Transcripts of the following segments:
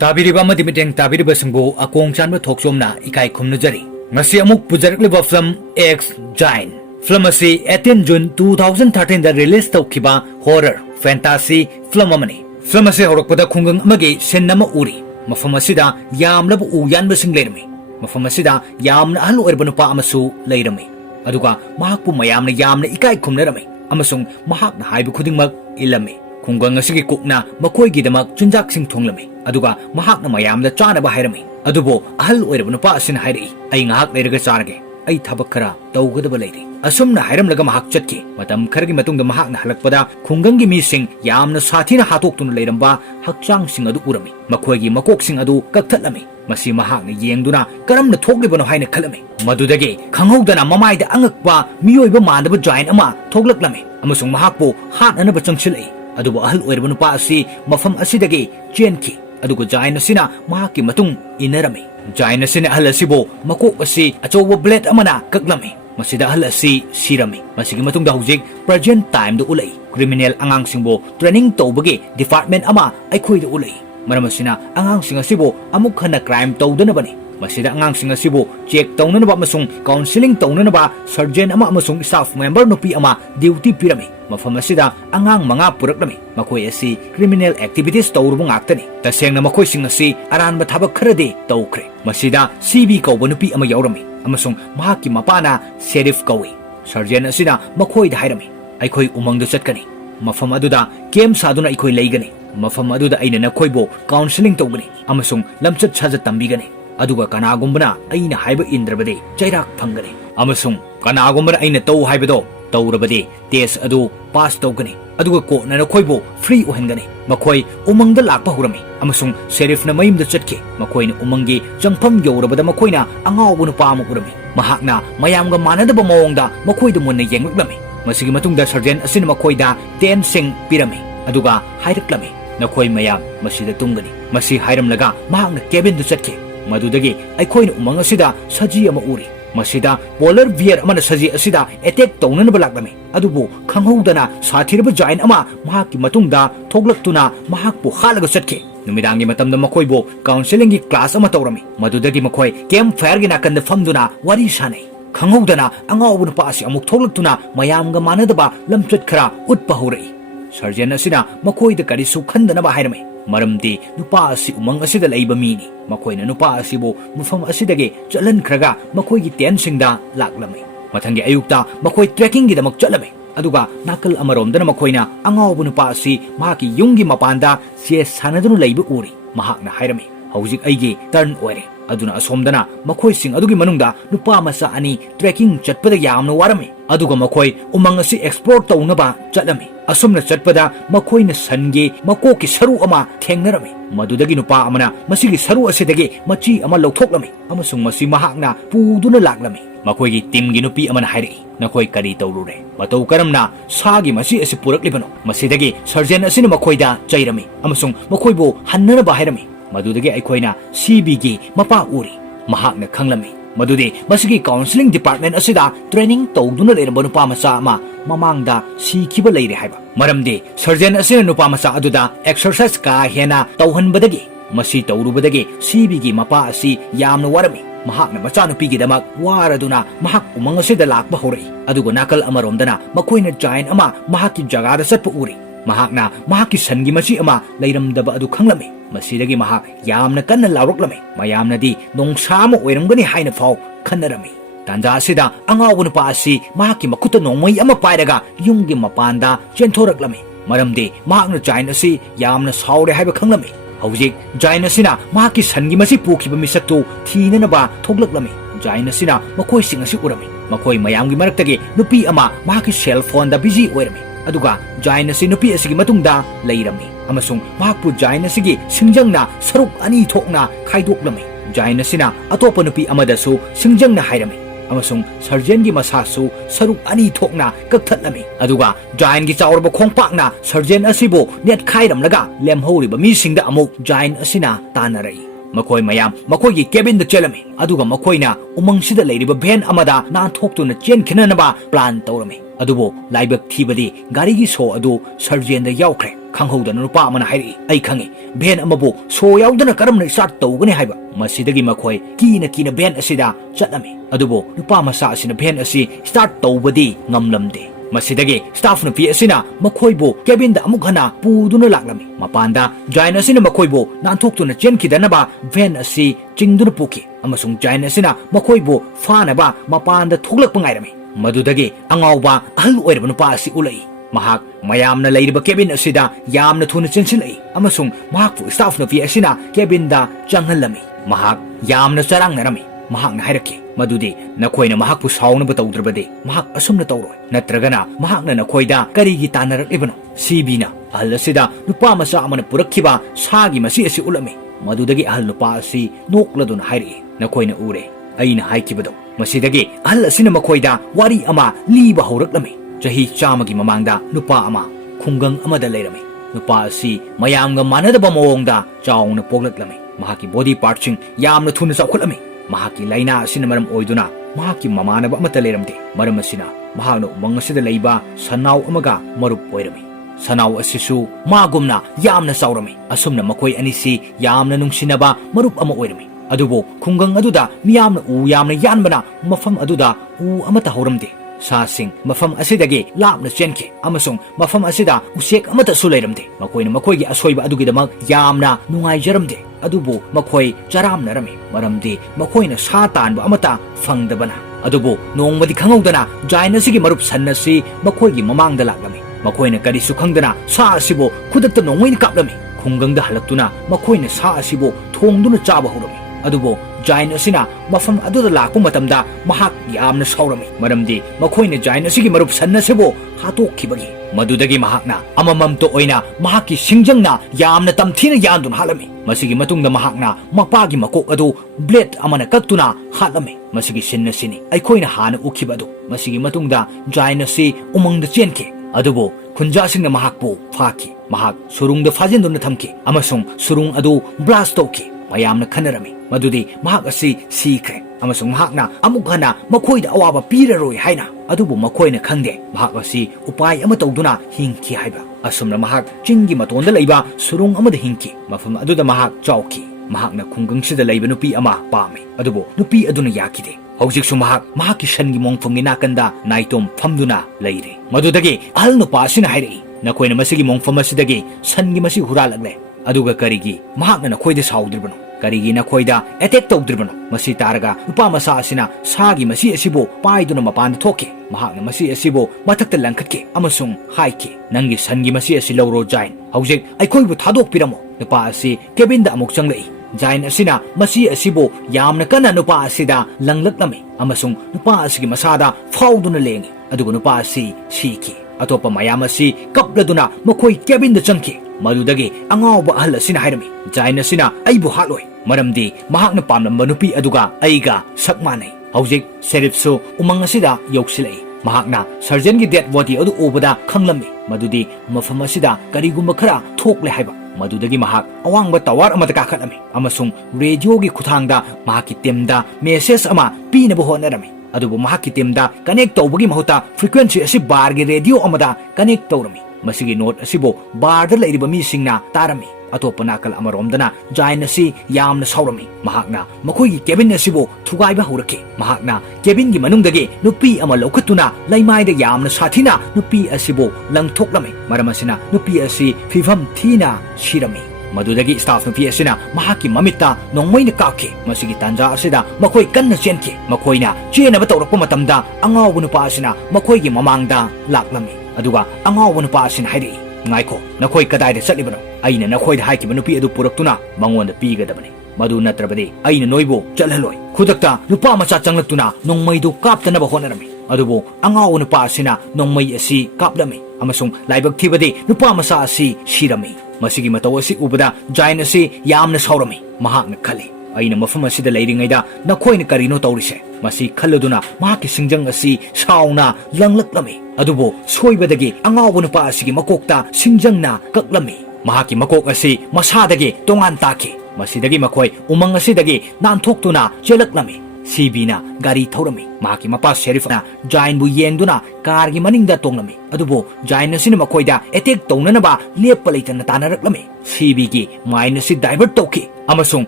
ꯇꯥꯕꯤꯔꯤꯕ ꯑꯃꯗꯤ ꯃꯤꯠꯌꯦꯡ ꯇꯥꯕꯤꯔꯤꯕꯁꯤꯡꯕꯨ ꯑꯀꯣꯡ ꯆꯥꯟꯕ ꯊꯣꯛꯆꯣꯝꯅ ꯏꯀꯥꯏ ꯈꯨꯝꯅꯖꯔꯤ ꯉꯁꯤ ꯑꯃꯨꯛ ꯄꯨꯖꯔꯛꯂꯤꯕ ꯐꯤꯂꯝ ꯑꯦꯛꯁ ꯖꯥꯏꯟ ꯐꯤꯂꯝ ꯑꯁꯤ 18 ꯖꯨꯟ 2013ꯗ ꯔꯤꯂꯤꯖ ꯇꯧꯈꯤꯕ ꯍꯣꯔꯔ ꯐꯦꯟꯇꯥꯁꯤ ꯐꯤꯂꯝ ꯑꯃꯅꯤ ꯐꯤꯂꯝ ꯑꯁꯤ ꯍꯧꯔꯛꯄꯗ ꯈꯨꯡꯒꯪ ꯑꯃꯒꯤ ꯁꯤꯟ ꯑꯃ ꯎꯔꯤ ꯃꯐꯝ ꯑꯁꯤꯗ ꯌꯥꯝꯂꯕ ꯎ ꯌꯥꯟꯕꯁꯤꯡ ꯂꯩꯔꯝꯃꯤ ꯃꯐꯝ ꯑꯁꯤꯗ ꯌꯥꯝꯅ ꯑꯍꯜ ꯑꯣꯏꯔꯕ ꯅꯨꯄꯥ ꯑꯃꯁꯨ ꯂꯩꯔꯝꯃꯤ ꯑꯗꯨꯒ ꯃꯍꯥꯛꯄꯨ ꯃꯌꯥꯝꯅ ꯌꯥꯝꯅ ꯏꯀꯥꯏ ꯈꯨꯝꯅꯔꯝꯃꯤ ꯑꯃꯁꯨꯡ ꯃꯍꯥꯛꯅ ꯍꯥꯏꯕ ꯈꯨꯗꯤꯡꯃꯛ ꯏꯜꯂꯝꯃꯤ ꯈꯨꯡꯒꯪ ꯑꯁꯤꯒꯤ ꯀꯨꯛꯅ ꯃꯈꯣꯏꯒꯤꯗꯃꯛ ꯆꯤꯟꯖꯥꯛꯁꯤꯡ ꯊꯣꯡꯂꯝꯃꯤ ꯑꯗꯨꯒ ꯃꯍꯥꯛꯅ ꯃꯌꯥꯝꯗ ꯆꯥꯅꯕ ꯍꯥꯏꯔꯝꯃꯤ ꯑꯗꯨꯕꯨ ꯑꯍꯜ ꯑꯣꯏꯔꯕ ꯅꯨꯄꯥ ꯑꯁꯤꯅ ꯍꯥꯏꯔꯛꯏ ꯑꯩ ꯉꯥꯏꯍꯥꯛ ꯂꯩꯔꯒ ꯆꯥꯔꯒꯦ ꯑꯩ ꯊꯕꯛ ꯈꯔ ꯇꯧꯒꯗꯕ ꯂꯩꯔꯤ ꯑꯁꯨꯝꯅ ꯍꯥꯏꯔꯝꯂꯒ ꯃꯍꯥꯛ ꯆꯠꯈꯤ ꯃꯇꯝ ꯈꯔꯒꯤ ꯃꯇꯨꯡꯗ ꯃꯍꯥꯛꯅ ꯍꯜꯂꯛꯄꯗ ꯈꯨꯡꯒꯪꯒꯤ ꯃꯤꯁꯤꯡ ꯌꯥꯝꯅ ꯁꯥꯊꯤꯅ ꯍꯥꯠꯇꯣꯛꯇꯨꯅ ꯂꯩꯔꯝꯕ ꯍꯛꯆꯥꯡꯁꯤꯡ ꯑꯗꯨ ꯎꯔꯝꯃꯤ ꯃꯈꯣꯏꯒꯤ ꯃꯀꯣꯛꯁꯤꯡ ꯑꯗꯨ ꯀꯛꯊꯠꯂꯝꯃꯤ ꯃꯁꯤ ꯃꯍꯥꯛꯅ ꯌꯦꯡꯗꯨꯅ ꯀꯔꯝꯅ ꯊꯣꯛꯂꯤꯕꯅꯣ ꯍꯥꯏꯅ ꯈꯜꯂꯝꯃꯤ ꯃꯗꯨꯗꯒꯤ ꯈꯪꯍꯧꯗꯅ ꯃꯃꯥꯏꯗ ꯑꯉꯛꯄ ꯃꯤꯑꯣꯏꯕ ꯃꯥꯟꯗꯕ ꯖꯥꯏꯟ ꯑꯃ ꯊꯣꯛꯂꯛꯂꯝꯃꯤ ꯑꯃꯁꯨꯡ ꯃꯍꯥꯛꯄꯨ ꯍꯥꯠꯅꯅꯕ ꯆꯪꯁꯤꯜꯂꯛꯏ ꯑꯗꯨꯕꯨ ꯑꯍꯜ ꯑꯣꯏꯔꯕ ꯅꯨꯄꯥ ꯑꯁꯤ ꯃꯐꯝ ꯑꯁꯤꯗꯒꯤ ꯆꯦꯟꯈꯤ ꯑꯗꯨꯒ ꯖꯥꯏꯟ ꯑꯁꯤꯅ ꯃꯍꯥꯛꯀꯤ ꯃꯇꯨꯡ ꯏꯟꯅꯔꯝꯃꯤ ꯖꯥꯏꯟ ꯑꯁꯤꯅ ꯑꯍꯜ ꯑꯁꯤꯕꯨ ꯃꯀꯣꯛ ꯑꯁꯤ ꯑꯆꯧꯕ ꯕ꯭ꯂꯦꯗ ꯑꯃꯅ ꯀꯛꯂꯝꯃꯤ ꯃꯁꯤꯗ ꯑꯍꯜ ꯑꯁꯤ ꯁꯤꯔꯝꯃꯤ ꯃꯁꯤꯒꯤ ꯃꯇꯨꯡꯗ ꯍꯧꯖꯤꯛ ꯄ꯭ꯔꯖꯦꯟꯠ ꯇꯥꯏꯝꯗ ꯎꯠꯂꯛꯏ ꯀ꯭ꯔꯤꯃꯤꯅꯦꯜ ꯑꯉꯥꯡꯁꯤꯡꯕꯨ ꯇ꯭ꯔꯦꯅꯤꯡ ꯇꯧꯕꯒꯤ ꯗꯤꯄꯥꯔꯠꯃꯦꯟꯠ ꯑꯃ ꯑꯩꯈꯣꯏꯗ ꯎꯠꯂꯛꯏ ꯃꯔꯝ ꯑꯁꯤꯅ ꯑꯉꯥꯡꯁꯤꯡ ꯑꯁꯤꯕꯨ ꯑꯃꯨꯛ ꯍꯟꯅ ꯀ꯭ꯔꯥꯏꯝ ꯇꯧꯗꯅꯕꯅꯤ ꯃꯁꯤꯗ ꯑꯉꯥꯡꯁꯤꯡ ꯑꯁꯤꯕꯨ ꯆꯦꯛ ꯇꯧꯅꯅꯕ ꯑꯃꯁꯨꯡ ꯀꯥꯎꯟꯁꯤꯂꯤꯡ ꯇꯧꯅꯅꯕ ꯁꯔꯖꯦꯟ ꯑꯃ ꯑꯃꯁꯨꯡ ꯁ꯭ꯇꯥꯐ ꯃꯦꯝꯕꯔ ꯅꯨꯄꯤ ꯑꯃ ꯗ꯭ꯌꯨꯇꯤ ꯄꯤꯔꯝꯃꯤ ꯃꯐꯝ ꯑꯁꯤꯗ ꯑꯉꯥꯡ 5 ꯄꯨꯔꯛꯂꯝꯃꯤ ꯃꯈꯣꯏ ꯑꯁꯤ ꯀ꯭ꯔꯤꯃꯤꯅꯦꯜ ꯑꯦꯛꯇꯤꯚꯤꯇꯤꯁ ꯇꯧꯔꯨꯕ ꯉꯥꯛꯇꯅꯤ ꯇꯁꯦꯡꯅ ꯃꯈꯣꯏꯁꯤꯡ ꯑꯁꯤ ꯑꯔꯥꯟꯕ ꯊꯕꯛ ꯈꯔꯗꯤ ꯇꯧꯈ꯭ꯔꯦ ꯃꯁꯤꯗ CB ꯀꯧꯕ ꯅꯨꯄꯤ ꯑꯃ ꯌꯥꯎꯔꯝꯃꯤ ꯑꯃꯁꯨꯡ ꯃꯍꯥꯛꯀꯤ ꯃꯄꯥꯅ ꯁꯦꯔꯤꯐ ꯀꯧꯏ ꯁꯔꯖꯦꯟ ꯑꯁꯤꯅ ꯃꯈꯣꯏꯗ ꯍꯥꯏꯔꯝꯃꯤ ꯑꯩꯈꯣꯏ ꯎꯃꯪꯗ ꯆꯠꯀꯅꯤ ꯃꯐꯝ ꯑꯗꯨꯗ ꯀꯦꯝ ꯁꯥꯗꯨꯅ ꯑꯩꯈꯣꯏ ꯂꯩꯒꯅꯤ ꯃꯐꯝ ꯑꯗꯨꯗ ꯑꯩꯅ ꯅꯈꯣꯏꯕꯨ ꯀꯥꯎꯟꯁꯤꯂꯤꯡ ꯇꯧꯒꯅꯤ ꯑꯃꯁꯨꯡ ꯂꯝꯆꯠ ꯁꯥꯖꯠ ꯇꯝꯕꯤꯒꯅꯤ ꯑꯗꯨꯒ ꯀꯅꯥꯒꯨꯝꯕꯅ ꯑꯩꯅ ꯍꯥꯏꯕ ꯏꯟꯗ꯭ꯔꯕꯗꯤ ꯆꯩꯔꯥꯛ ꯐꯪꯒꯅꯤ ꯑꯃꯁꯨꯡ ꯀꯅꯥꯒꯨꯝꯕꯅ ꯑꯩꯅ ꯇꯧ ꯍꯥꯏꯕꯗꯣ ꯇꯧꯔꯕꯗꯤ ꯇꯦꯁ ꯑꯗꯨ ꯄꯥꯁ ꯇꯧꯒꯅꯤ ꯑꯗꯨꯒ ꯀꯣꯔꯠꯅ ꯅꯈꯣꯏꯕꯨ ꯐ꯭ꯔꯤ ꯑꯣꯏꯍꯟꯒꯅꯤ ꯃꯈꯣꯏ ꯎꯃꯪꯗ ꯂꯥꯛꯄ ꯍꯧꯔꯝꯃꯤ ꯑꯃꯁꯨꯡ ꯁꯦꯔꯤꯐꯅ ꯃꯌꯨꯝꯗ ꯆꯠꯈꯤ ꯃꯈꯣꯏꯅ ꯎꯃꯪꯒꯤ ꯆꯪꯐꯝ ꯌꯧꯔꯕꯗ ꯃꯈꯣꯏꯅ ꯑꯉꯥꯎꯕ ꯅꯨꯄꯥ ꯑꯃ ꯎꯔꯝꯃꯤ ꯃꯍꯥꯛꯅ ꯃꯌꯥꯝꯒ ꯃꯥꯟꯅꯗꯕ ꯃꯑꯣꯡꯗ ꯃꯈꯣꯏꯗ ꯃꯨꯟꯅ ꯌꯦꯡꯂꯛꯂꯝꯃꯤ ꯃꯁꯤꯒꯤ ꯃꯇꯨꯡꯗ ꯁꯔꯖꯦꯟ ꯑꯁꯤꯅ ꯃꯈꯣꯏꯗ ꯇꯦꯟꯁꯤꯡ ꯄꯤꯔꯝꯃꯤ ꯑꯗꯨꯒ ꯍꯥꯏꯔꯛꯂꯝꯃꯤ ꯅꯈꯣꯏ ꯃꯌꯥꯝ ꯃꯁꯤꯗ ꯇꯨꯝꯒꯅꯤ ꯃꯁꯤ ꯍꯥꯏꯔꯝꯂꯒ ꯃꯍꯥꯛꯅ ꯀꯦꯕꯤꯟꯗ ꯆꯠꯈꯤ ꯃꯗꯨꯗꯒꯤ ꯑꯩꯈꯣꯏꯅ ꯎꯃꯪ ꯑꯁꯤꯗ ꯁꯖꯤ ꯑꯃ ꯎꯔꯤ ꯃꯁꯤꯗ ꯄꯣꯂꯔ ꯕꯤꯌꯔ ꯑꯃꯅ ꯁꯖꯤ ꯑꯁꯤꯗ ꯑꯦꯇꯦꯛ ꯇꯧꯅꯅꯕ ꯂꯥꯛꯂꯝꯃꯤ ꯑꯗꯨꯕꯨ ꯈꯪꯍꯧꯗꯅ ꯁꯥꯊꯤꯔꯕ ꯖꯥꯏꯟ ꯑꯃ ꯃꯍꯥꯛꯀꯤ ꯃꯇꯨꯡꯗ ꯊꯣꯛꯂꯛꯇꯨꯅ ꯃꯍꯥꯛꯄꯨ ꯍꯥꯠꯂꯒ ꯆꯠꯈꯤ ꯅꯨꯃꯤꯗꯥꯡꯒꯤ ꯃꯇꯝꯗ ꯃꯈꯣꯏꯕꯨ ꯀꯥꯎꯟꯁꯤꯂꯤꯡꯒꯤ ꯀ꯭ꯂꯥꯁ ꯑꯃ ꯇꯧꯔꯝꯃꯤ ꯃꯗꯨꯗꯒꯤ ꯃꯈꯣꯏ ꯀꯦꯝꯞ ꯐꯥꯌꯔꯒꯤ ꯅꯥꯀꯟꯗ ꯐꯝꯗꯨꯅ ꯋꯥꯔꯤ ꯁꯥꯅꯩ ꯈꯪꯍꯧꯗꯅ ꯑꯉꯥꯎꯕ ꯅꯨꯄꯥ ꯑꯁꯤ ꯑꯃꯨꯛ ꯊꯣꯛꯂꯛꯇꯨꯅ ꯃꯌꯥꯝꯒ ꯃꯥꯟꯅꯗꯕ ꯂꯝꯆꯠ ꯈꯔ ꯎꯠꯄ ꯍꯧꯔꯛꯏ ꯁꯔꯖꯦꯟ ꯑꯁꯤꯅ ꯃꯈꯣꯏꯗ ꯀꯔꯤꯁꯨ ꯈꯟꯗꯅꯕ ꯍꯥꯏꯔꯝꯃꯤ ꯃꯔꯝꯗꯤ ꯅꯨꯄꯥ ꯑꯁꯤ ꯎꯃꯪ ꯑꯁꯤꯗ ꯂꯩꯕ ꯃꯤꯅꯤ ꯃꯈꯣꯏꯅ ꯅꯨꯄꯥ ꯑꯁꯤꯕꯨ ꯃꯐꯝ ꯑꯁꯤꯗꯒꯤ ꯆꯠꯍꯟꯈ꯭ꯔꯒ ꯃꯈꯣꯏꯒꯤ ꯇꯦꯟꯠꯁꯤꯡꯗ ꯂꯥꯛꯂꯝꯃꯤ ꯃꯊꯪꯒꯤ ꯑꯌꯨꯛꯇ ꯃꯈꯣꯏ ꯇ꯭ꯔꯦꯀꯤꯡꯒꯤꯗꯃꯛ ꯆꯠꯂꯝꯃꯤ ꯑꯗꯨꯒ ꯅꯥꯀꯜ ꯑꯃꯔꯣꯝꯗꯅ ꯃꯈꯣꯏꯅ ꯑꯉꯥꯎꯕ ꯅꯨꯄꯥ ꯑꯁꯤ ꯃꯍꯥꯛꯀꯤ ꯌꯨꯝꯒꯤ ꯃꯄꯥꯟꯗ ꯆꯦꯁ ꯁꯥꯟꯅꯗꯨꯅ ꯂꯩꯕ ꯎꯔꯤ ꯃꯍꯥꯛꯅ ꯍꯥꯏꯔꯝꯃꯤ ꯍꯧꯖꯤꯛ ꯑꯩꯒꯤ ꯇꯔꯟ ꯑꯣꯏꯔꯦ ꯑꯗꯨꯅ ꯑꯁꯣꯝꯗꯅ ꯃꯈꯣꯏꯁꯤꯡ ꯑꯗꯨꯒꯤ ꯃꯅꯨꯡꯗ ꯅꯨꯄꯥ ꯃꯆꯥ 2 ꯇ꯭ꯔꯦꯀꯤꯡ ꯆꯠꯄꯗ ꯌꯥꯝꯅ ꯋꯥꯔꯝꯃꯤ ꯑꯗꯨꯒ ꯃꯈꯣꯏ ꯎꯃꯪ ꯑꯁꯤ ꯑꯦꯛꯁꯄ꯭ꯂꯣꯔ ꯇꯧꯅꯕ ꯆꯠꯂꯝꯃꯤ ꯑꯁꯨꯝꯅ ꯆꯠꯄꯗ ꯃꯈꯣꯏꯅ ꯁꯟꯒꯤ ꯃꯀꯣꯛꯀꯤ ꯁꯔꯨ ꯑꯃ ꯊꯦꯡꯅꯔꯝꯃꯤ ꯃꯗꯨꯗꯒꯤ ꯅꯨꯄꯥ ꯑꯃꯅ ꯃꯁꯤꯒꯤ ꯁꯔꯨ ꯑꯁꯤꯗꯒꯤ ꯃꯆꯤ ꯑꯃ ꯂꯧꯊꯣꯛꯂꯝꯃꯤ ꯑꯃꯁꯨꯡ ꯃꯁꯤ ꯃꯍꯥꯛꯅ ꯄꯨꯗꯨꯅ ꯂꯥꯛꯂꯝꯃꯤ ꯃꯈꯣꯏꯒꯤ ꯇꯤꯝꯒꯤ ꯅꯨꯄꯤ ꯑꯃꯅ ꯍꯥꯏꯔꯛꯏ ꯅꯈꯣꯏ ꯀꯔꯤ ꯇꯧꯔꯨꯔꯦ ꯃꯇꯧ ꯀꯔꯝꯅ ꯁꯥꯒꯤ ꯃꯆꯤ ꯑꯁꯤ ꯄꯨꯔꯛꯂꯤꯕꯅꯣ ꯃꯁꯤꯗꯒꯤ ꯁꯔꯖꯦꯟ ꯑꯁꯤꯅ ꯃꯈꯣꯏꯗ ꯆꯩꯔꯝꯃꯤ ꯑꯃꯁꯨꯡ ꯃꯈꯣꯏꯕꯨ ꯍꯟꯅꯅꯕ ꯍꯥꯏꯔꯝꯃꯤ ꯃꯗꯨꯗꯒꯤ ꯑꯩꯈꯣꯏꯅ CBꯒꯤ ꯃꯄꯥ ꯎꯔꯤ ꯃꯍꯥꯛꯅ ꯈꯪꯂꯝꯃꯤ ꯃꯗꯨꯗꯤ ꯃꯁꯤꯒꯤ ꯀꯥꯎꯟꯁꯤꯂꯤꯡ ꯗꯤꯄꯥꯔꯠꯃꯦꯟꯠ ꯑꯁꯤꯗ ꯇ꯭ꯔꯦꯅꯤꯡ ꯇꯧꯗꯨꯅ ꯂꯩꯔꯝꯕ ꯅꯨꯄꯥ ꯃꯆꯥ ꯑꯃ ꯃꯃꯥꯡꯗ ꯁꯤꯈꯤꯕ ꯂꯩꯔꯦ ꯍꯥꯏꯕ ꯃꯔꯝꯗꯤ ꯁꯔꯖꯦꯟ ꯑꯁꯤꯅ ꯅꯨꯄꯥ ꯃꯆꯥ ꯑꯗꯨꯗ ꯑꯦꯛꯁꯔꯁꯥꯏꯖ ꯀꯥ ꯍꯦꯟꯅ ꯇꯧꯍꯟꯕꯗꯒꯤ ꯃꯁꯤ ꯇꯧꯔꯨꯕꯗꯒꯤ CBꯒꯤ ꯃꯄꯥ ꯑꯁꯤ ꯌꯥꯝꯅ ꯋꯥꯔꯝꯃꯤ ꯃꯍꯥꯛꯅ ꯃꯆꯥꯅꯨꯄꯤꯒꯤꯗꯃꯛ ꯋꯥꯔꯗꯨꯅ ꯃꯍꯥꯛ ꯎꯃꯪ ꯑꯁꯤꯗ ꯂꯥꯛꯄ ꯍꯧꯔꯛꯏ ꯑꯗꯨꯒ ꯅꯥꯀꯜ ꯑꯃꯔꯣꯝꯗꯅ ꯃꯈꯣꯏꯅ ꯖꯥꯏꯟ ꯑꯃ ꯃꯍꯥꯛꯀꯤ ꯖꯒꯥꯗ ꯆꯠꯄ ꯎꯔꯤ ꯃꯍꯥꯛꯅ ꯃꯍꯥꯛꯀꯤ ꯁꯟꯒꯤ ꯃꯆꯤ ꯑꯃ ꯂꯩꯔꯝꯗꯕ ꯑꯗꯨ ꯈꯪꯂꯝꯃꯤ ꯃꯁꯤꯗꯒꯤ ꯃꯍꯥꯛ ꯌꯥꯝꯅ ꯀꯟꯅ ꯂꯥꯎꯔꯛꯂꯝꯃꯤ ꯃꯌꯥꯝꯅꯗꯤ ꯅꯣꯡꯁꯥ ꯑꯃ ꯑꯣꯏꯔꯝꯒꯅꯤ ꯍꯥꯏꯅ ꯐꯥꯎ ꯈꯟꯅꯔꯝꯃꯤ ꯇꯥꯟꯖꯥ ꯑꯁꯤꯗ ꯑꯉꯥꯎꯕ ꯅꯨꯄꯥ ꯑꯁꯤ ꯃꯍꯥꯛꯀꯤ ꯃꯈꯨꯠꯇ ꯅꯣꯡꯃꯩ ꯑꯃ ꯄꯥꯏꯔꯒ ꯌꯨꯝꯒꯤ ꯃꯄꯥꯟꯗ ꯆꯦꯟꯊꯣꯔꯛꯂꯝꯃꯤ ꯃꯔꯝꯗꯤ ꯃꯍꯥꯛꯅ ꯖꯥꯏꯟ ꯑꯁꯤ ꯌꯥꯝꯅ ꯁꯥꯎꯔꯦ ꯍꯥꯏꯕ ꯈꯪꯂꯝꯃꯤ ꯍꯧꯖꯤꯛ ꯖꯥꯏꯟ ꯑꯁꯤꯅ ꯃꯍꯥꯛꯀꯤ ꯁꯟꯒꯤ ꯃꯆꯤ ꯄꯨꯈꯤꯕ ꯃꯤꯁꯛꯇꯨ ꯊꯤꯅꯅꯕ ꯊꯣꯛꯂꯛꯂꯝꯃꯤ ꯖꯥꯏꯟ ꯑꯁꯤꯅ ꯃꯈꯣꯏꯁꯤꯡ ꯑꯁꯤ ꯎꯔꯝꯃꯤ ꯃꯈꯣꯏ ꯃꯌꯥꯝꯒꯤ ꯃꯔꯛꯇꯒꯤ ꯅꯨꯄꯤ ꯑꯃ ꯃꯍꯥꯛꯀꯤ ꯁꯦꯜ ꯐꯣꯟꯗ ꯕꯤꯖꯤ ꯑꯣꯏꯔꯝꯃꯤ ꯑꯗꯨꯒ ꯖꯥꯏꯟ ꯑꯁꯤ ꯅꯨꯄꯤ ꯑꯁꯤꯒꯤ ꯃꯇꯨꯡꯗ ꯂꯩꯔꯝꯃꯤ ꯑꯃꯁꯨꯡ ꯃꯍꯥꯛꯄꯨ ꯖꯥꯏꯟ ꯑꯁꯤꯒꯤ ꯁꯤꯡꯖꯪꯅ ꯁꯔꯨꯛ 2 ꯊꯣꯛꯅ ꯈꯥꯏꯗꯣꯛꯂꯝꯃꯤ ꯖꯥꯏꯟ ꯑꯁꯤꯅ ꯑꯇꯣꯞꯄ ꯅꯨꯄꯤ ꯑꯃꯗꯁꯨ ꯁꯤꯡꯖꯪꯅ ꯍꯥꯏꯔꯝꯃꯤ ꯑꯃꯁꯨꯡ ꯁꯔꯖꯦꯟꯒꯤ ꯃꯁꯥꯁꯨ ꯁꯔꯨꯛ 2 ꯊꯣꯛꯅ ꯀꯛꯊꯠꯂꯝꯃꯤ ꯑꯗꯨꯒ ꯖꯥꯏꯟꯒꯤ ꯆꯥꯎꯔꯕ ꯈꯣꯡꯄꯥꯛꯅ ꯁꯔꯖꯦꯟ ꯑꯁꯤꯕꯨ ꯅꯦꯠꯈꯥꯏꯔꯝꯂꯒ ꯂꯦꯝꯍꯧꯔꯤꯕ ꯃꯤꯁꯤꯡꯗ ꯑꯃꯨꯛ ꯖꯥꯏꯟ ꯑꯁꯤꯅ ꯇꯥꯟꯅꯔꯛꯏ ꯃꯈꯣꯏ ꯃꯌꯥꯝ ꯃꯈꯣꯏꯒꯤ ꯀꯦꯕꯤꯟꯗ ꯆꯦꯜꯂꯝꯃꯤ ꯑꯗꯨꯒ ꯃꯈꯣꯏꯅ ꯎꯃꯪꯁꯤꯗ ꯂꯩꯔꯤꯕ ꯚꯦꯟ ꯑꯃꯗ ꯅꯥꯟꯊꯣꯛꯇꯨꯅ ꯆꯦꯟꯈꯤꯅꯅꯕ ꯄ꯭ꯂꯥꯟ ꯇꯧꯔꯝꯃꯤ ꯑꯗꯨꯕꯨ ꯂꯥꯏꯕꯛ ꯊꯤꯕꯗꯤ ꯒꯥꯔꯤꯒꯤ ꯁꯣ ꯑꯗꯨ ꯁꯔꯖꯦꯟꯗ ꯌꯥꯎꯈ꯭ꯔꯦ ꯈꯪꯍꯧꯗꯅ ꯅꯨꯄꯥ ꯑꯃꯅ ꯍꯥꯏꯔꯛꯏ ꯑꯩ ꯈꯪꯉꯤ ꯚꯦꯟ ꯑꯃꯕꯨ ꯁꯣ ꯌꯥꯎꯗꯅ ꯀꯔꯝꯅ ꯁ꯭ꯇꯥꯔꯠ ꯇꯧꯒꯅꯤ ꯍꯥꯏꯕ ꯃꯁꯤꯗꯒꯤ ꯃꯈꯣꯏ ꯀꯤꯅ ꯚꯦꯟ ꯑꯁꯤꯗ ꯆꯠꯂꯝꯃꯤ ꯑꯗꯨꯕꯨ ꯅꯨꯄꯥ ꯃꯆꯥ ꯑꯁꯤꯅ ꯚꯦꯟ ꯑꯁꯤ ꯁ꯭ꯇꯥꯔꯠ ꯇꯧꯕꯗꯤ ꯉꯝꯂꯝꯗꯦ ꯃꯁꯤꯗꯒꯤ ꯁ꯭ꯇꯥꯐ ꯅꯨꯄꯤ ꯑꯁꯤꯅ ꯃꯈꯣꯏꯕꯨ ꯀꯦꯕꯤꯟꯗ ꯑꯃꯨꯛ ꯍꯟꯅ ꯄꯨꯗꯨꯅ ꯂꯥꯛꯂꯝꯃꯤ ꯃꯄꯥꯟꯗ ꯖꯥꯏꯟ ꯑꯁꯤꯅ ꯃꯈꯣꯏꯕꯨ ꯅꯥꯟꯊꯣꯛꯇꯨꯅ ꯆꯦꯟꯈꯤꯗꯅꯕ ꯚꯦꯟ ꯑꯁꯤ ꯆꯤꯡꯗꯨꯅ ꯄꯨꯈꯤ ꯑꯃꯁꯨꯡ ꯖꯥꯏꯟ ꯑꯁꯤꯅ ꯃꯈꯣꯏꯕꯨ ꯐꯥꯅꯕ ꯃꯄꯥꯟꯗ ꯊꯣꯛꯂꯛꯄ ꯉꯥꯏꯔꯝꯃꯤ ꯃꯗꯨꯗꯒꯤ ꯑꯉꯥꯎꯕ ꯑꯍꯜ ꯑꯣꯏꯔꯕ ꯅꯨꯄꯥ ꯑꯁꯤ ꯎꯠꯂꯛꯏ ꯃꯍꯥꯛ ꯃꯌꯥꯝꯅ ꯂꯩꯔꯤꯕ ꯀꯦꯕꯤꯟ ꯑꯁꯤꯗ ꯌꯥꯝꯅ ꯊꯨꯅ ꯆꯦꯟꯁꯤꯜꯂꯛꯏ ꯑꯃꯁꯨꯡ ꯃꯍꯥꯛꯄꯨ ꯁ꯭ꯇꯥꯐ ꯅꯨꯄꯤ ꯑꯁꯤꯅ ꯀꯦꯕꯤꯟꯗ ꯆꯪꯍꯜꯂꯝꯃꯤ ꯃꯍꯥꯛ ꯌꯥꯝꯅ ꯆꯔꯥꯡꯅꯔꯝꯃꯤ ꯃꯍꯥꯛꯅ ꯍꯥꯏꯔꯛꯈꯤ ꯃꯗꯨꯗꯤ ꯅꯈꯣꯏꯅ ꯃꯍꯥꯛꯄꯨ ꯁꯥꯎꯅꯕ ꯇꯧꯗ꯭ꯔꯕꯗꯤ ꯃꯍꯥꯛ ꯑꯁꯨꯝꯅ ꯇꯧꯔꯣꯏ ꯅꯠꯇ꯭ꯔꯒꯅ ꯃꯍꯥꯛꯅ ꯅꯈꯣꯏꯗ ꯀꯔꯤꯒꯤ ꯇꯥꯟꯅꯔꯛꯂꯤꯕꯅꯣ CBꯅ ꯑꯍꯜ ꯑꯁꯤꯗ ꯅꯨꯄꯥ ꯃꯆꯥ ꯑꯃꯅ ꯄꯨꯔꯛꯈꯤꯕ ꯁꯥꯒꯤ ꯃꯁꯤ ꯑꯁꯤ ꯎꯠꯂꯝꯃꯤ ꯃꯗꯨꯗꯒꯤ ꯑꯍꯜ ꯅꯨꯄꯥ ꯑꯁꯤ ꯅꯣꯛꯂꯗꯨꯅ ꯍꯥꯏꯔꯛꯏ ꯅꯈꯣꯏꯅ ꯎꯔꯦ ꯑꯩꯅ ꯍꯥꯏꯈꯤꯕꯗꯣ ꯃꯁꯤꯗꯒꯤ ꯑꯍꯜ ꯑꯁꯤꯅ ꯃꯈꯣꯏꯗ ꯋꯥꯔꯤ ꯑꯃ ꯂꯤꯕ ꯍꯧꯔꯛꯂꯝꯃꯤ ꯆꯍꯤ 100ꯒꯤ ꯃꯃꯥꯡꯗ ꯅꯨꯄꯥ ꯑꯃ ꯈꯨꯡꯒꯪ ꯑꯃꯗ ꯂꯩꯔꯝꯃꯤ ꯅꯨꯄꯥ ꯑꯁꯤ ꯃꯌꯥꯝꯒ ꯃꯥꯟꯅꯗꯕ ꯃꯑꯣꯡꯗ ꯆꯥꯎꯅ ꯄꯣꯛꯂꯛꯂꯝꯃꯤ ꯃꯍꯥꯛꯀꯤ ꯕꯣꯗꯤ ꯄꯥꯔꯠꯁꯤꯡ ꯌꯥꯝꯅ ꯊꯨꯅ ꯆꯥꯎꯈꯠꯂꯝꯃꯤ ꯃꯍꯥꯛꯀꯤ ꯂꯥꯏꯅꯥ ꯑꯁꯤꯅ ꯃꯔꯝ ꯑꯣꯏꯗꯨꯅ ꯃꯍꯥꯛꯀꯤ ꯃꯃꯥꯟꯅꯕ ꯑꯃꯠꯇ ꯂꯩꯔꯝꯗꯦ ꯃꯔꯝ ꯑꯁꯤꯅ ꯃꯍꯥꯛꯅ ꯎꯃꯪ ꯑꯁꯤꯗ ꯂꯩꯕ ꯁꯟꯅꯥꯎ ꯑꯃꯒ ꯃꯔꯨꯞ ꯑꯣꯏꯔꯝꯃꯤ ꯁꯟꯅꯥꯎ ꯑꯁꯤꯁꯨ ꯃꯥꯒꯨꯝꯅ ꯌꯥꯝꯅ ꯆꯥꯎꯔꯝꯃꯤ ꯑꯁꯨꯝꯅ ꯃꯈꯣꯏ ꯑꯅꯤꯁꯤ ꯌꯥꯝꯅ ꯅꯨꯡꯁꯤꯅꯕ ꯃꯔꯨꯞ ꯑꯃ ꯑꯣꯏꯔꯝꯃꯤ ꯑꯗꯨꯕꯨ ꯈꯨꯡꯒꯪ ꯑꯗꯨꯗ ꯃꯤꯌꯥꯝꯅ ꯎ ꯌꯥꯝꯅ ꯌꯥꯟꯕꯅ ꯃꯐꯝ ꯑꯗꯨꯗ ꯎ ꯑꯃꯠꯇ ꯍꯧꯔꯝꯗꯦ ꯁꯥꯁꯤꯡ ꯃꯐꯝ ꯑꯁꯤꯗꯒꯤ ꯂꯥꯞꯅ ꯆꯦꯟꯈꯤ ꯑꯃꯁꯨꯡ ꯃꯐꯝ ꯑꯁꯤꯗ ꯎꯆꯦꯛ ꯑꯃꯠꯇꯁꯨ ꯂꯩꯔꯝꯗꯦ ꯃꯈꯣꯏꯅ ꯃꯈꯣꯏꯒꯤ ꯑꯁꯣꯏꯕ ꯑꯗꯨꯒꯤꯗꯃꯛ ꯌꯥꯝꯅ ꯅꯨꯡꯉꯥꯏꯖꯔꯝꯗꯦ ꯑꯗꯨꯕꯨ ꯃꯈꯣꯏ ꯆꯔꯥꯝꯅꯔꯝꯃꯤ ꯃꯔꯝꯗꯤ ꯃꯈꯣꯏꯅ ꯁꯥ ꯇꯥꯟꯕ ꯑꯃꯠꯇ ꯐꯪꯗꯕꯅ ꯑꯗꯨꯕꯨ ꯅꯣꯡꯃꯗꯤ ꯈꯪꯍꯧꯗꯅ ꯖꯥꯏꯟ ꯑꯁꯤꯒꯤ ꯃꯔꯨꯞ ꯁꯟ ꯑꯁꯤ ꯃꯈꯣꯏꯒꯤ ꯃꯃꯥꯡꯗ ꯂꯥꯛꯂꯝꯃꯤ ꯃꯈꯣꯏꯅ ꯀꯔꯤꯁꯨ ꯈꯪꯗꯅ ꯁꯥ ꯑꯁꯤꯕꯨ ꯈꯨꯗꯛꯇ ꯅꯣꯡꯃꯩꯅ ꯀꯥꯞꯂꯝꯃꯤ ꯈꯨꯡꯒꯪꯗ ꯍꯜꯂꯛꯇꯨꯅ ꯃꯈꯣꯏꯅ ꯁꯥ ꯑꯁꯤꯕు ꯊꯣꯡꯗꯨꯅ ꯆꯥꯕ ꯍꯧꯔꯝꯃꯤ ꯑꯗꯨꯕꯨ ꯖꯥꯏꯟ ꯑꯁꯤꯅ ꯃꯐꯝ ꯑꯗꯨꯗ ꯂꯥꯛꯄ ꯃꯇꯝꯗ ꯃꯍꯥꯛ ꯌꯥꯝꯅ ꯁꯥꯎꯔꯝꯃꯤ ꯃꯔꯝꯗꯤ ꯃꯈꯣꯏꯅ ꯖꯥꯏꯟ ꯑꯁꯤꯒꯤ ꯃꯔꯨꯞ ꯁꯟ ꯑꯁꯤꯕꯨ ꯍꯥꯠꯇꯣꯛꯈꯤꯕꯒꯤ ꯃꯗꯨꯗꯒꯤ ꯃꯍꯥꯛꯅ ꯑꯃꯃꯝꯇ ꯑꯣꯏꯅ ꯃꯍꯥꯛꯀꯤ ꯁꯤꯡꯖꯪꯅ ꯌꯥꯝꯅ ꯇꯝꯊꯤꯅ ꯌꯥꯟꯗꯨꯅ ꯍꯥꯠꯂꯝꯃꯤ ꯃꯁꯤꯒꯤ ꯃꯇꯨꯡꯗ ꯃꯍꯥꯛꯅ ꯃꯄꯥꯒꯤ ꯃꯀꯣꯛ ꯑꯗꯨ ꯕ꯭ꯂꯦꯗ ꯑꯃꯅ ꯀꯛꯇꯨꯅ ꯍꯥꯠꯂꯝꯃꯤ ꯃꯁꯤꯒꯤ ꯁꯤꯟ ꯑꯁꯤꯅꯤ ꯑꯩꯈꯣꯏꯅ ꯍꯥꯟꯅ ꯎꯈꯤꯕ ꯑꯗꯨ ꯃꯁꯤꯒꯤ ꯃꯇꯨꯡꯗ ꯖꯥꯏꯟ ꯑꯁꯤ ꯎꯃꯪꯗ ꯆꯦꯟꯈꯤ ꯑꯗꯨꯕꯨ ꯈꯨꯟꯖꯥꯁꯤꯡꯅ ꯃꯍꯥꯛꯄꯨ ꯐꯥꯈꯤ ꯃꯍꯥꯛ ꯁꯨꯔꯨꯡꯗ ꯐꯥꯖꯤꯟꯗꯨꯅ ꯊꯝꯈꯤ ꯑꯃꯁꯨꯡ ꯁꯨꯔꯨꯡ ꯑꯗꯨ ꯕ꯭ꯂꯥꯁ ꯇꯧꯈꯤ ꯃꯌꯥꯝꯅ ꯈꯟꯅꯔꯝꯃꯤ ꯃꯗꯨꯗꯤ ꯃꯍꯥꯛ ꯑꯁꯤ ꯁꯤꯈ꯭ꯔꯦ ꯑꯃꯁꯨꯡ ꯃꯍꯥꯛꯅ ꯑꯃꯨꯛ ꯍꯟꯅ ꯃꯈꯣꯏꯗ ꯑꯋꯥꯕ ꯄꯤꯔꯔꯣꯏ ꯍꯥꯏꯅ ꯑꯗꯨꯕꯨ ꯃꯈꯣꯏꯅ ꯈꯪꯗꯦ ꯃꯍꯥꯛ ꯑꯁꯤ ꯎꯄꯥꯏ ꯑꯃ ꯇꯧꯗꯨꯅ ꯍꯤꯡꯈꯤ ꯍꯥꯏꯕ ꯑꯁꯨꯝꯅ ꯃꯍꯥꯛ ꯆꯤꯡꯒꯤ ꯃꯇꯣꯟꯗ ꯂꯩꯕ ꯁꯨꯔꯨꯡ ꯑꯃꯗ ꯍꯤꯡꯈꯤ ꯃꯐꯝ ꯑꯗꯨꯗ ꯃꯍꯥꯛ ꯆꯥꯎꯈꯤ ꯃꯍꯥꯛꯅ ꯈꯨꯡꯒꯪꯁꯤꯗ ꯂꯩꯕ ꯅꯨꯄꯤ ꯑꯃ ꯄꯥꯝꯃꯤ ꯑꯗꯨꯕꯨ ꯅꯨꯄꯤ ꯑꯗꯨꯅ ꯌꯥꯈꯤꯗꯦ ꯍꯧꯖꯤꯛꯁꯨ ꯃꯍꯥꯛ ꯃꯍꯥꯛꯀꯤ ꯁꯟꯒꯤ ꯃꯣꯡꯐꯝꯒꯤ ꯅꯥꯀꯟꯗ ꯅꯥꯏꯇꯣꯝ ꯐꯝꯗꯨꯅ ꯂꯩꯔꯦ ꯃꯗꯨꯗꯒꯤ ꯑꯍꯜ ꯅꯨꯄꯥ ꯑꯁꯤꯅ ꯍꯥꯏꯔꯛꯏ ꯅꯈꯣꯏꯅ ꯃꯁꯤꯒꯤ ꯃꯣꯡꯐꯝ ꯑꯁꯤꯗꯒꯤ ꯁꯟꯒꯤ ꯃꯁꯤ ꯍꯨꯔꯥꯜꯂꯛꯂꯦ ꯑꯗꯨꯒ ꯀꯔꯤꯒꯤ ꯃꯍꯥꯛꯅ ꯅꯈꯣꯏꯗ ꯁꯥꯎꯗ꯭ꯔꯤꯕꯅꯣ ꯀꯔꯤꯒꯤ ꯅꯈꯣꯏꯗ ꯑꯦꯇꯦꯛ ꯇꯧꯗ꯭ꯔꯤꯕꯅꯣ ꯃꯁꯤ ꯇꯥꯔꯒ ꯅꯨꯄꯥ ꯃꯆꯥ ꯑꯁꯤꯅ ꯁꯥꯒꯤ ꯃꯁꯤ ꯑꯁꯤꯕꯨ ꯄꯥꯏꯗꯨꯅ ꯃꯄꯥꯟꯗ ꯊꯣꯛꯈꯤ ꯃꯍꯥꯛꯅ ꯃꯁꯤ ꯑꯁꯤꯕꯨ ꯃꯊꯛꯇ ꯂꯪꯈꯠꯈꯤ ꯑꯃꯁꯨꯡ ꯍꯥꯏꯈꯤ ꯅꯪꯒꯤ ꯁꯟꯒꯤ ꯃꯁꯤ ꯑꯁꯤ ꯂꯧꯔꯣ ꯖꯥꯏꯟ ꯍꯧꯖꯤꯛ ꯑꯩꯈꯣꯏꯕꯨ ꯊꯥꯗꯣꯛꯄꯤꯔꯝꯃꯣ ꯅꯨꯄꯥ ꯑꯁꯤ ꯀꯦꯕꯤꯟꯗ ꯑꯃꯨꯛ ꯆꯪꯂꯛꯏ ꯖꯥꯏꯟ ꯑꯁꯤꯅ ꯃꯁꯤ ꯑꯁꯤꯕꯨ ꯌꯥꯝꯅ ꯀꯟꯅ ꯅꯨꯄꯥ ꯑꯁꯤꯗ ꯂꯪꯂꯛꯂꯝꯃꯤ ꯑꯃꯁꯨꯡ ꯅꯨꯄꯥ ꯑꯁꯤꯒꯤ ꯃꯁꯥꯗ ꯐꯥꯎꯗꯨꯅ ꯂꯦꯡꯉꯤ ꯑꯗꯨꯒ ꯅꯨꯄꯥ ꯑꯁꯤ ꯁꯤꯈꯤ ꯑꯇꯣꯞꯄ ꯃꯌꯥꯝ ꯑꯁꯤ ꯀꯞꯂꯗꯨꯅ ꯃꯈꯣꯏ ꯀꯦꯕꯤꯟꯗ ꯆꯪꯈꯤ ꯃꯗꯨꯗꯒꯤ ꯑꯉꯥꯎꯕ ꯑꯍꯜ ꯑꯁꯤꯅ ꯍꯥꯏꯔꯝꯃꯤ ꯖꯥꯏꯟ ꯑꯁꯤꯅ ꯑꯩꯕꯨ ꯍꯥꯠꯂꯣꯏ ꯃꯔꯝꯗꯤ ꯃꯍꯥꯛꯅ ꯄꯥꯝꯂꯝꯕ ꯅꯨꯄꯤ ꯑꯗꯨꯒ ꯑꯩꯒ ꯁꯛ ꯃꯥꯟꯅꯩ ꯍꯧꯖꯤꯛ ꯁꯦꯔꯤꯐꯁꯨ ꯎꯃꯪ ꯑꯁꯤꯗ ꯌꯧꯁꯤꯜꯂꯛꯏ ꯃꯍꯥꯛꯅ ꯁꯔꯖꯟꯒꯤ ꯗꯦꯗ ꯕꯣꯗꯤ ꯑꯗꯨ ꯎꯕꯗ ꯈꯪꯂꯝꯃꯤ ꯃꯗꯨꯗꯤ ꯃꯐꯝ ꯑꯁꯤꯗ ꯀꯔꯤꯒꯨꯝꯕ ꯈꯔ ꯊꯣꯛꯂꯦ ꯍꯥꯏꯕ ꯃꯗꯨꯗꯒꯤ ꯃꯍꯥꯛ ꯑꯋꯥꯡꯕ ꯇꯋꯥꯔ ꯑꯃꯗ ꯀꯥꯈꯠꯂꯝꯃꯤ ꯑꯃꯁꯨꯡ ꯔꯦꯗꯤꯑꯣꯒꯤ ꯈꯨꯠꯊꯥꯡꯗ ꯃꯍꯥꯛꯀꯤ ꯇꯤꯝꯗ ꯃꯦꯁꯦꯖ ꯑꯃ ꯄꯤꯅꯕ ꯍꯣꯠꯅꯔꯝꯃꯤ ꯑꯗꯨꯕꯨ ꯃꯍꯥꯛꯀꯤ ꯇꯤꯝꯗ ꯀꯅꯦꯛ ꯇꯧꯕꯒꯤ ꯃꯍꯨꯠꯇ ꯐ꯭ꯔꯤꯀ꯭ꯋꯦꯟꯁꯤ ꯑꯁꯤ ꯕꯥꯔꯒꯤ ꯔꯦꯗꯤꯑꯣ ꯑꯃꯗ ꯀꯅꯦꯛ ꯇꯧꯔꯝꯃꯤ ꯃꯁꯤꯒꯤ ꯅꯣꯠ ꯑꯁꯤꯕꯨ ꯕꯥꯔꯗ ꯂꯩꯔꯤꯕ ꯃꯤꯁꯤꯡꯅ ꯇꯥꯔꯝꯃꯤ ꯑꯇꯣꯞꯄ ꯅꯥꯀꯜ ꯑꯃꯔꯣꯝꯗꯅ ꯖꯥꯏꯟ ꯑꯁꯤ ꯌꯥꯝꯅ ꯁꯥꯎꯔꯝꯃꯤ ꯃꯍꯥꯛꯅ ꯃꯈꯣꯏꯒꯤ ꯀꯦꯕꯤꯟ ꯑꯁꯤꯕꯨ ꯊꯨꯒꯥꯏꯕ ꯍꯧꯔꯛꯈꯤ ꯃꯍꯥꯛꯅ ꯀꯦꯕꯤꯟꯒꯤ ꯃꯅꯨꯡꯗꯒꯤ ꯅꯨꯄꯤ ꯑꯃ ꯂꯧꯈꯠꯇꯨꯅ ꯂꯩꯃꯥꯏꯗ ꯌꯥꯝꯅ ꯁꯥꯊꯤꯅ ꯅꯨꯄꯤ ꯑꯁꯤꯕꯨ ꯂꯪꯊꯣꯛꯂꯝꯃꯤ ꯃꯔꯝ ꯑꯁꯤꯅ ꯅꯨꯄꯤ ꯑꯁꯤ ꯐꯤꯚꯝ ꯊꯤꯅ ꯁꯤꯔꯝꯃꯤ ꯃꯗꯨꯗꯒꯤ ꯁ꯭ꯇꯥꯐ ꯅꯨꯄꯤ ꯑꯁꯤꯅ ꯃꯍꯥꯛꯀꯤ ꯃꯃꯤꯠꯇ ꯅꯣꯡꯃꯩꯅ ꯀꯥꯞꯈꯤ ꯃꯁꯤꯒꯤ ꯇꯥꯟꯖꯥ ꯑꯁꯤꯗ ꯃꯈꯣꯏ ꯀꯟꯅ ꯆꯦꯟꯈꯤ ꯃꯈꯣꯏꯅ ꯆꯦꯟꯅꯕ ꯇꯧꯔꯛꯄ ꯃꯇꯝꯗ ꯑꯉꯥꯎꯕ ꯅꯨꯄꯥ ꯑꯁꯤꯅ ꯃꯈꯣꯏꯒꯤ ꯃꯃꯥꯡꯗ ꯂꯥꯛꯂꯝꯃꯤ ꯑꯗꯨꯒ ꯑꯉꯥꯎꯕ ꯅꯨꯄꯥ ꯑꯁꯤꯅ ꯍꯥꯏꯔꯛꯏ ꯉꯥꯏꯈꯣ ꯅꯈꯣꯏ ꯀꯗꯥꯏꯗ ꯆꯠꯂꯤꯕꯅꯣ ꯑꯩꯅ ꯅꯈꯣꯏꯗ ꯍꯥꯏꯈꯤꯕ ꯅꯨꯄꯤ ꯑꯗꯨ ꯄꯨꯔꯛꯇꯨꯅ ꯃꯉꯣꯟꯗ ꯄꯤꯒꯗꯕꯅꯤ ꯃꯗꯨ ꯅꯠꯇ꯭ꯔꯕꯗꯤ ꯑꯩꯅ ꯅꯣꯏꯕꯨ ꯆꯠꯍꯜꯂꯣꯏ ꯈꯨꯗꯛꯇ ꯅꯨꯄꯥ ꯃꯆꯥ ꯆꯪꯂꯛꯇꯨꯅ ꯅꯣꯡꯃꯩꯗꯨ ꯀꯥꯞꯇꯅꯕ ꯍꯣꯠꯅꯔꯝꯃꯤ ꯑꯗꯨꯕꯨ ꯑꯉꯥꯎꯕ ꯅꯨꯄꯥ ꯑꯁꯤꯅ ꯅꯣꯡꯃꯩ ꯑꯁꯤ ꯀꯥꯞꯂꯝꯃꯤ ꯑꯃꯁꯨꯡ ꯂꯥꯏꯕꯛ ꯊꯤꯕꯗꯤ ꯅꯨꯄꯥ ꯃꯆꯥ ꯑꯁꯤ ꯁꯤꯔꯝꯃꯤ ꯃꯁꯤꯒꯤ ꯃꯇꯧ ꯑꯁꯤ ꯎꯕꯗ ꯖꯥꯏꯟ ꯑꯁꯤ ꯌꯥꯝꯅ ꯁꯥꯎꯔꯝꯃꯤ ꯃꯍꯥꯛꯅ ꯈꯜꯂꯤ ꯑꯩꯅ ꯃꯐꯝ ꯑꯁꯤꯗ ꯂꯩꯔꯤꯉꯩꯗ ꯅꯈꯣꯏꯅ ꯀꯔꯤꯅꯣ ꯇꯧꯔꯤꯁꯦ ꯃꯁꯤ ꯈꯜꯂꯗꯨꯅ ꯃꯍꯥꯛꯀꯤ ꯁꯤꯡꯖꯪ ꯑꯁꯤ ꯁꯥꯎꯅ ꯂꯪꯂꯛꯂꯝꯃꯤ ꯑꯗꯨꯕꯨ ꯁꯣꯏꯕꯗꯒꯤ ꯑꯉꯥꯎꯕ ꯅꯨꯄꯥ ꯑꯁꯤꯒꯤ ꯃꯀꯣꯛꯇ ꯁꯤꯡꯖꯪꯅ ꯀꯛꯂꯝꯃꯤ ꯃꯍꯥꯛꯀꯤ ꯃꯀꯣꯛ ꯑꯁꯤ ꯃꯁꯥꯗꯒꯤ ꯇꯣꯉꯥꯟ ꯇꯥꯈꯤ ꯃꯁꯤꯗꯒꯤ ꯃꯈꯣꯏ ꯎꯃꯪ ꯑꯁꯤꯗꯒꯤ ꯅꯥꯟꯊꯣꯛꯇꯨꯅ ꯆꯦꯜꯂꯛꯂꯝꯃꯤ CBꯅ ꯒꯥꯔꯤ ꯊꯧꯔꯝꯃꯤ ꯃꯍꯥꯛꯀꯤ ꯃꯄꯥ ꯁꯦꯔꯤꯐꯅ ꯖꯥꯏꯟꯕꯨ ꯌꯦꯡꯗꯨꯅ ꯀꯥꯔꯒꯤ ꯃꯅꯤꯡꯗ ꯇꯣꯡꯂꯝꯃꯤ ꯑꯗꯨꯕꯨ ꯖꯥꯏꯟ ꯑꯁꯤꯅ ꯃꯈꯣꯏꯗ ꯑꯦꯇꯦꯛ ꯇꯧꯅꯅꯕ ꯂꯦꯞꯄ ꯂꯩꯇꯅ ꯇꯥꯟꯅꯔꯛꯂꯝꯃꯤ CBꯒꯤ ꯃꯥꯏꯟ ꯑꯁꯤ ꯗꯥꯏꯚꯔꯠ ꯇꯧꯈꯤ ꯑꯃꯁꯨꯡ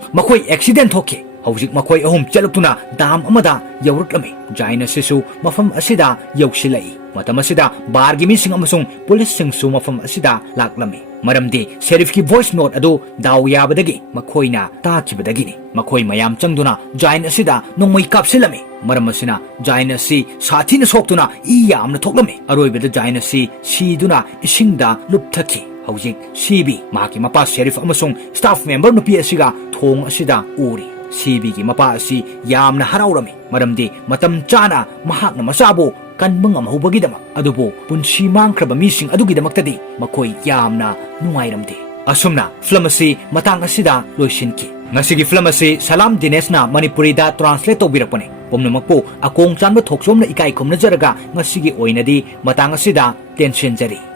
ꯃꯈꯣꯏ ꯑꯦꯛꯁꯤꯗꯦꯟ ꯊꯣꯛꯈꯤ ꯍꯧꯖꯤꯛ ꯃꯈꯣꯏ ꯑꯍꯨꯝ ꯆꯠꯂꯛꯇꯨꯅ ꯗꯥꯝ ꯑꯃꯗ ꯌꯧꯔꯛꯂꯝꯃꯤ ꯖꯥꯏꯟ ꯑꯁꯤꯁꯨ ꯃꯐꯝ ꯑꯁꯤꯗ ꯌꯧꯁꯤꯜꯂꯛꯏ ꯃꯇꯝ ꯑꯁꯤꯗ ꯕꯥꯔꯒꯤ ꯃꯤꯁꯤꯡ ꯑꯃꯁꯨꯡ ꯄꯨꯂꯤꯁꯁꯤꯡꯁꯨ ꯃꯐꯝ ꯑꯁꯤꯗ ꯂꯥꯛꯂꯝꯃꯤ ꯃꯔꯝꯗꯤ ꯁꯦꯔꯤꯐꯀꯤ ꯚꯣꯏꯁ ꯅꯣꯠ ꯑꯗꯨ ꯗꯥꯎ ꯌꯥꯕꯗꯒꯤ ꯃꯈꯣꯏꯅ ꯇꯥꯈꯤꯕꯗꯒꯤꯅꯤ ꯃꯈꯣꯏ ꯃꯌꯥꯝ ꯆꯪꯗꯨꯅ ꯖꯥꯏꯟ ꯑꯁꯤꯗ ꯅꯣꯡꯃꯩ ꯀꯥꯞꯁꯤꯜꯂꯝꯃꯤ ꯃꯔꯝ ꯑꯁꯤꯅ ꯖꯥꯏꯟ ꯑꯁꯤ ꯁꯥꯊꯤꯅ ꯁꯣꯛꯇꯨꯅ ꯏ ꯌꯥꯝꯅ ꯊꯣꯛꯂꯝꯃꯤ ꯑꯔꯣꯏꯕꯗ ꯖꯥꯏꯟ ꯑꯁꯤ ꯁꯤꯗꯨꯅ ꯏꯁꯤꯡꯗ ꯂꯨꯞꯊꯈꯤ ꯍꯧꯖꯤꯛ CB ꯃꯍꯥꯛꯀꯤ ꯃꯄꯥ ꯁꯦꯔꯤꯐ ꯑꯃꯁꯨꯡ ꯁ꯭ꯇꯥꯐ ꯃꯦꯝꯕꯔ ꯅꯨꯄꯤ ꯑꯁꯤꯒ ꯊꯣꯡ ꯑꯁꯤꯗ ꯎꯔꯤ CBꯒꯤ ꯃꯄꯥ ꯑꯁꯤ ꯌꯥꯝꯅ ꯍꯔꯥꯎꯔꯝꯃꯤ ꯃꯔꯝꯗꯤ ꯃꯇꯝ ꯆꯥꯅ ꯃꯍꯥꯛꯅ ꯃꯆꯥꯕꯨ ꯀꯟꯕ ꯉꯝꯍꯧꯕꯒꯤꯗꯃꯛ ꯑꯗꯨꯕꯨ ꯄꯨꯟꯁꯤ ꯃꯥꯡꯈ꯭ꯔꯕ ꯃꯤꯁꯤꯡ ꯑꯗꯨꯒꯤꯗꯃꯛꯇꯗꯤ ꯃꯈꯣꯏ ꯌꯥꯝꯅ ꯅꯨꯡꯉꯥꯏꯔꯝꯗꯦ ꯑꯁꯨꯝꯅ ꯐꯤꯂꯝ ꯑꯁꯤ ꯃꯇꯥꯡ ꯑꯁꯤꯗ ꯂꯣꯏꯁꯤꯟꯈꯤ ꯉꯁꯤꯒꯤ ꯐꯤꯂꯝ ꯑꯁꯤ ꯁꯂꯥꯝ ꯗꯤꯅꯦꯁꯅ ꯃꯅꯤꯄꯨꯔꯤꯗ ꯇ꯭ꯔꯥꯟꯁꯂꯦꯠ ꯇꯧꯕꯤꯔꯛꯄꯅꯤ ꯄꯨꯝꯅꯃꯛꯄꯨ ꯑꯀꯣꯡ ꯆꯥꯟꯕ ꯊꯣꯛꯆꯣꯝꯅ ꯏꯀꯥꯏ ꯈꯨꯝꯅꯖꯔꯒ ꯉꯁꯤꯒꯤ ꯑꯣꯏꯅꯗꯤ ꯃꯇꯥꯡ ꯑꯁꯤꯗ ꯇꯦꯟꯁꯤꯟꯖꯔꯤ